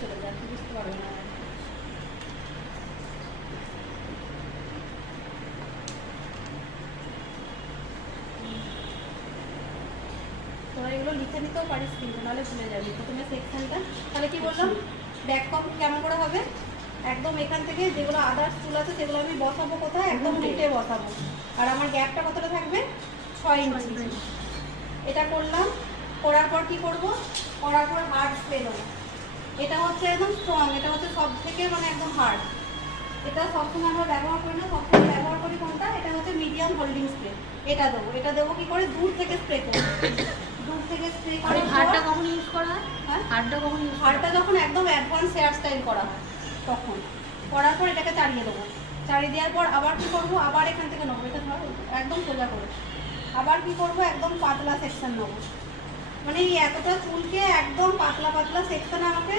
চলে যাচ্ছে, বুঝতে পারবে না। তোরা এগুলো লিখে নিতেও পারিস কিন্তু, নাহলে ভুলে যাবি। প্রথমে সেকশনটা তাহলে কি বললাম, ব্যাক কম কেমন করে হবে, একদম এখান থেকে যেগুলো আদার্স চুল আছে সেগুলো আমি বসাবো কোথায়, একদম রুটে বসাবো। আর আমার গ্যাপটা কতটা থাকবে, 6 ইঞ্চি। এটা করলাম, করার পর কি করব, করার পর হার্ড স্প্রে দেবো। এটা হচ্ছে একদম স্ট্রং, এটা হচ্ছে সব থেকে মানে একদম হার্ড। এটা সবসময় আমরা ব্যবহার করি না, সবসময় ব্যবহার করি কোনটা, এটা হচ্ছে মিডিয়াম হোল্ডিং স্প্রে। এটা দেবো, এটা দেবো কি করে, দূর থেকে স্প্রে করবো। দূর থেকে স্প্রে করে হাড়টা কখন ইউজ করা হয়, হ্যাঁ হাড়টা কখন ইউজ, হাড়টা যখন একদম অ্যাডভান্স হেয়ার স্টাইল করা হয় তখন। করার পর এটাকে চালিয়ে দেবো। চালিয়ে দেওয়ার পর আবার কি করবো, আবার এখান থেকে নেবো, এটা ধরো একদম সোজা করে। আবার কি করবো, একদম পাতলা সেকশন নেবো। মানে এই এতটা চুলকে একদম পাতলা পাতলা সেকশনে আমাকে